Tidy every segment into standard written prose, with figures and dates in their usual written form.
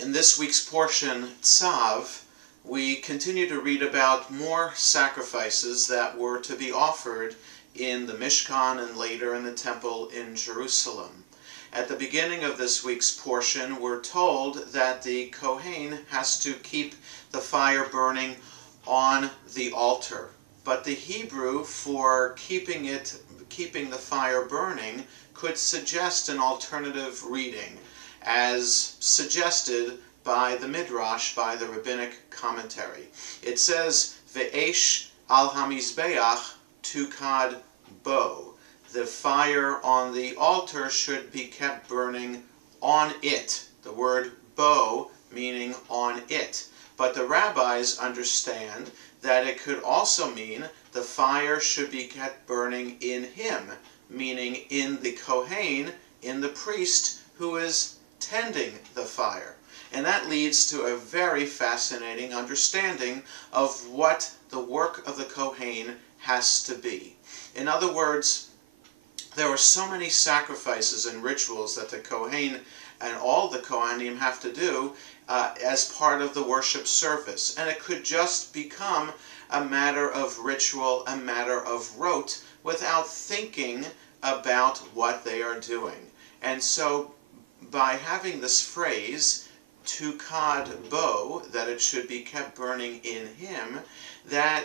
In this week's portion, Tzav, we continue to read about more sacrifices that were to be offered in the Mishkan and later in the temple in Jerusalem. At the beginning of this week's portion, we're told that the Kohen has to keep the fire burning on the altar. But the Hebrew for keeping the fire burning could suggest an alternative reading, as suggested by the Midrash, by the rabbinic commentary. It says, Ve'esh al hamizbeach tukad bo. The fire on the altar should be kept burning on it. The word bo meaning on it. But the rabbis understand that it could also mean the fire should be kept burning in him, meaning in the Kohen, in the priest who is tending the fire. And that leads to a very fascinating understanding of what the work of the Kohen has to be. In other words, there are so many sacrifices and rituals that the Kohen and all the Kohanim have to do as part of the worship service. And it could just become a matter of ritual, a matter of rote, without thinking about what they are doing. And so by having this phrase, tukad bo, that it should be kept burning in him, that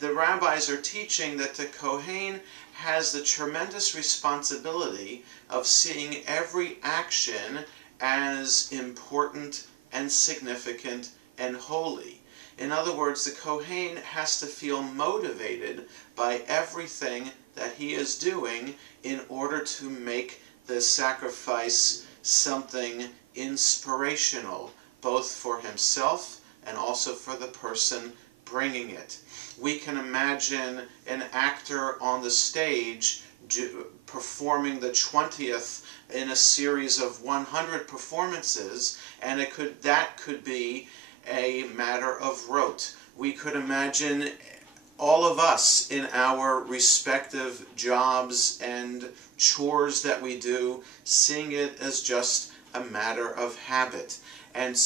the rabbis are teaching that the Kohen has the tremendous responsibility of seeing every action as important and significant and holy. In other words, the Kohen has to feel motivated by everything that he is doing in order to make the sacrifice something inspirational, both for himself and also for the person bringing it. We can imagine an actor on the stage performing the 20th in a series of 100 performances, and that could be a matter of rote. We could imagine all of us in our respective jobs and chores that we do, seeing it as just a matter of habit. And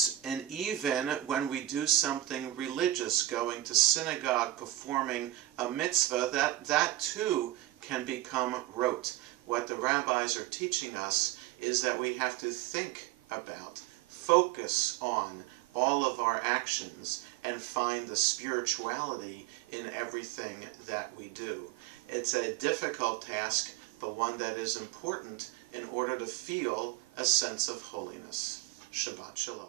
even when we do something religious, going to synagogue, performing a mitzvah, that too can become rote. What the rabbis are teaching us is that we have to think about, focus on all of our actions, and find the spirituality in everything that we do. It's a difficult task, but one that is important in order to feel a sense of holiness. Shabbat Shalom.